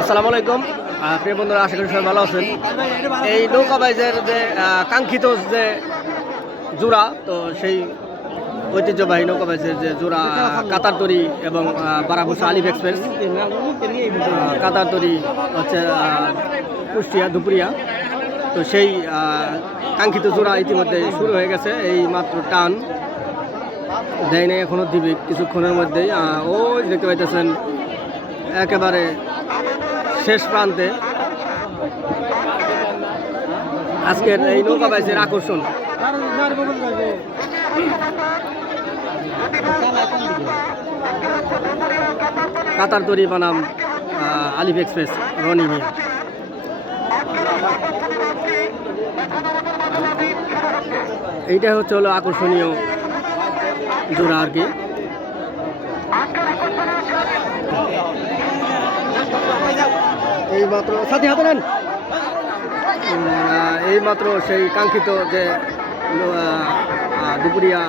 আসসালামু আলাইকুম প্রিয় বন্ধুরা, আশা করি সবাই ভালো আছেন। এই নৌকা বাইজের যে কাঙ্ক্ষিত যে জোড়া, তো সেই ঐতিহ্যবাহী নৌকা বাইজের যে জোড়া কাতারতরি এবং বারাবুসা আলিফ এক্সপ্রেস। কাতারতরি হচ্ছে কুষ্টিয়া দুপুরিয়া, তো সেই কাঙ্ক্ষিত জোড়া ইতিমধ্যে শুরু হয়ে গেছে। এই মাত্র টান দেয় নাই, এখনও দিবে কিছুক্ষণের মধ্যেই। ওই দেখতে পাইতেছেন একেবারে শেষ প্রান্তে আজকের এই নৌকা বাইচের আকর্ষণ। কাতারতরি বনাম আলিফ এক্সপ্রেস রনি মিয়া। এইটা হচ্ছে হলো আকর্ষণীয় জোড়া আর কি। এই মাত্র সাথে হাতে নেন, এই মাত্র সেই কাঙ্ক্ষিত যে দুপুরিয়া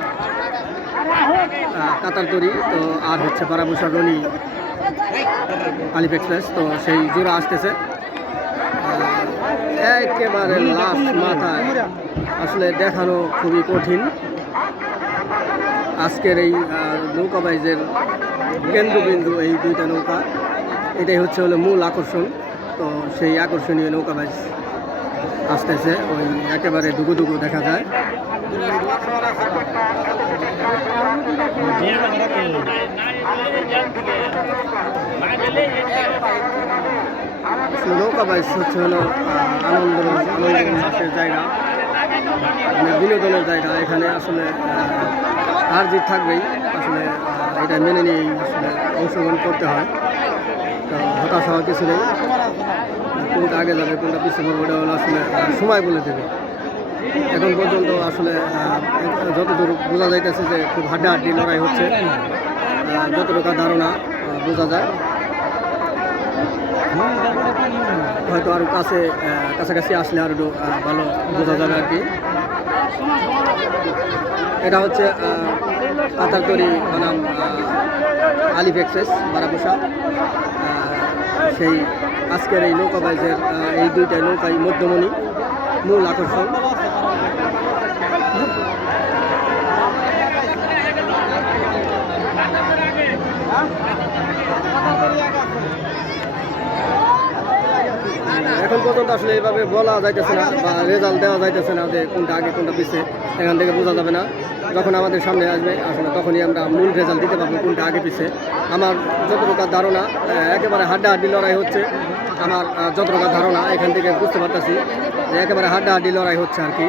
কাতারতরি, তো আর হচ্ছে বারাবুসা রনি আলিফ এক্সপ্রেস, তো সেই জোড়া আসতেছে একেবারে লাস্ট মাথায়। আসলে দেখানো খুবই কঠিন। আজকের এই নৌকা বাইজের কেন্দ্রবিন্দু এই দুইটা নৌকা, এটাই হচ্ছে হলো মূল আকর্ষণ। তো সেই আকর্ষণীয় নৌকা বাইজ আসতেছে, ওই একেবারে দুগু দুগু দেখা যায়। নৌকা বাইজ হচ্ছে হলো আনন্দের জায়গা, মানে বিনোদনের জায়গা। এখানে আসলে হার জিত থাকবেই, আসলে এটা মেনে নিয়েই আসলে অংশগ্রহণ করতে হয়। তো হতাশ হওয়ার কিছু নেই। কোনটা আগে যাবে কোনটা পিছিয়ে পড়বে ওটা হলো আসলে সময় বলে দেবে। এখন পর্যন্ত আসলে যতদূর বোঝা যাইতেছে যে খুব হাড্ডাহাড্ডি লড়াই হচ্ছে, যতটুকু ধারণা বোঝা যায়। হয়তো আরও কাছাকাছি আসলে আরও ভালো বোঝা যাবে আর কি। এটা হচ্ছে কাতারতরি বনাম আলিফ এক্সপ্রেস বারাবুসা। সেই আজকের এই নৌকা বাইজের এই দুইটা নৌকাই মধ্যমণি, মূল আকর্ষণ। এখন পর্যন্ত আসলে এইভাবে বলা যাইতেছে না বা রেজাল্ট দেওয়া যাইতেছে না যে কোনটা আগে কোনটা পিছিয়ে। এখান থেকে বোঝা যাবে না, যখন আমাদের সামনে আসবে আসলে তখনই আমরা মূল রেজাল্ট দিতে পারবো কোনটা আগে পিছিয়ে। আমার যতটুকু ধারণা একেবারে হাড্ডাহাড্ডি লড়াই হচ্ছে। আমার যতটুকু ধারণা এখান থেকে বুঝতে পারতেছি যে একেবারে হাড্ডাহাড্ডি লড়াই হচ্ছে আর কি।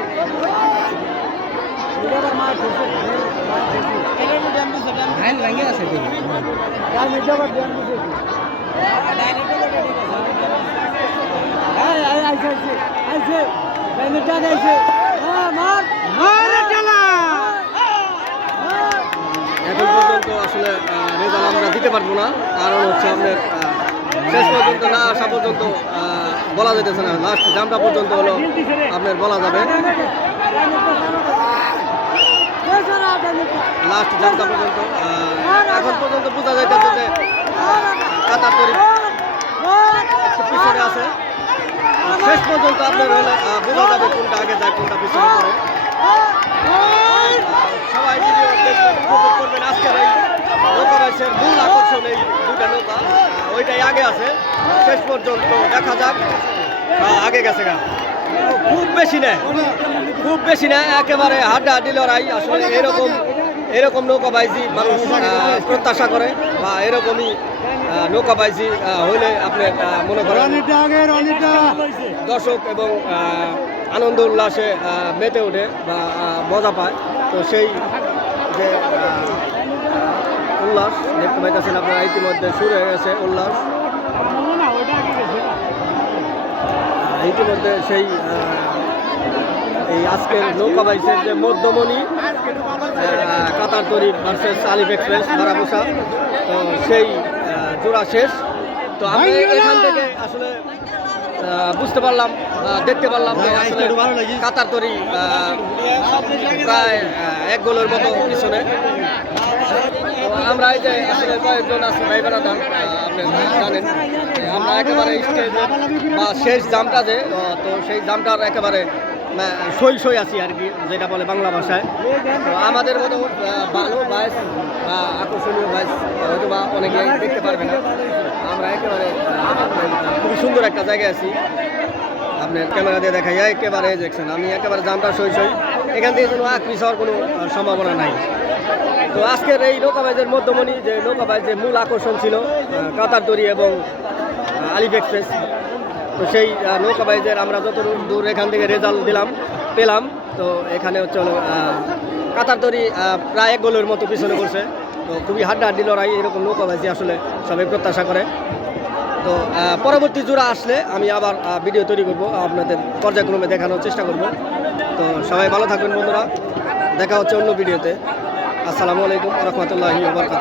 এখন পর্যন্ত আসলে রেজাল্ট আমরা দিতে পারবো না, কারণ হচ্ছে আপনার শেষ পর্যন্ত না আসা পর্যন্ত বলা যেতেছে না। লাস্ট জামটা পর্যন্ত হলো আপনার বলা যাবে, লাস্ট জামটা পর্যন্ত। এখন পর্যন্ত বোঝা যাইতেছে যে কাতারতরি একটু পিছনে আছে। শেষ পর্যন্ত আপনার হলে বোঝা যাবে কোনটা আগে যায় কোনটা পিছনে পড়ে। সবাই ভিডিও দেখবেন, উপভোগ করবেন। আজকের এই নৌকা বাইচের মূল আকর্ষণ এই দুটা নৌকা, ওইটাই আগে আছে। শেষ পর্যন্ত দেখা যাক আগে গেছে গা। খুব বেশি নেয়, খুব বেশি নেয়, একেবারে হাড্ডাহাড্ডি লড়াই। আসলে এরকম নৌকা বাইজি মানুষ প্রত্যাশা করে, বা এরকমই নৌকা বাইজি হইলে আপনি মনে করেন দর্শক এবং আনন্দ উল্লাসে মেতে ওঠে বা মজা পায়। তো সেই যে উল্লাস দেখতে পাইতেছেন আপনারা, ইতিমধ্যে শুরু হয়ে গেছে উল্লাস। ইতিমধ্যে সেই এই আজকের নৌকা বাইচের যে মধ্যমণি কাতারতরি ভার্সেস আলিফ এক্সপ্রেস বারাবুসা, তো সেই জোড়া শেষ। তো আমি এখান থেকে আসলে বুঝতে পারলাম, দেখতে পারলাম যে আসলে কাতারতরি প্রায় 1 গোলের মতো পিছনে। আমরা এই যে আসলে কয়েকজন আছি ভাই বেড়াতাম, আপনি জানেন যে আমরা একেবারে স্টেজে বা শেষ জামটা যে তো সেই জামটার একেবারে সই সই আছি আর কি, যেটা বলে বাংলা ভাষায়। তো আমাদের মতো ভালো বাইস বা আকর্ষণীয় বাইস হয়তো বা অনেকে দেখতে পারবে না। আমরা একেবারে খুবই সুন্দর একটা জায়গায় আছি, আপনার ক্যামেরা দিয়ে দেখা যায় একেবারে দেখছেন আমি একেবারে জামটা সই সই, এখান থেকে কোনো আকৃষ হওয়ার কোনো সম্ভাবনা নাই। তো আজকের এই নৌকাবাইজের মধ্যমণি যে নৌকাবাইজের মূল আকর্ষণ ছিল কাতার দড়ি এবং আলিফ এক্সপ্রেস। তো সেই নৌকাবাইজের আমরা যত দূর এখান থেকে রেজাল্ট পেলাম, তো এখানে হচ্ছে হলো কাতার দড়ি প্রায় 1 গোলের মতো পিছনে করছে। তো খুবই হাড্ডাহাড্ডি লড়াই, এরকম নৌকাবাইজি আসলে সবাই প্রত্যাশা করে। তো পরবর্তী জোড়া আসলে আমি আবার ভিডিও তৈরি করব, আপনাদের পর্যায়ক্রমে দেখানোর চেষ্টা করব। তো সবাই ভালো থাকবেন বন্ধুরা, দেখা হচ্ছে অন্য ভিডিওতে। আসসালামু আলাইকুম ওয়া রাহমাতুল্লাহি ওয়া বারাকাতুহু।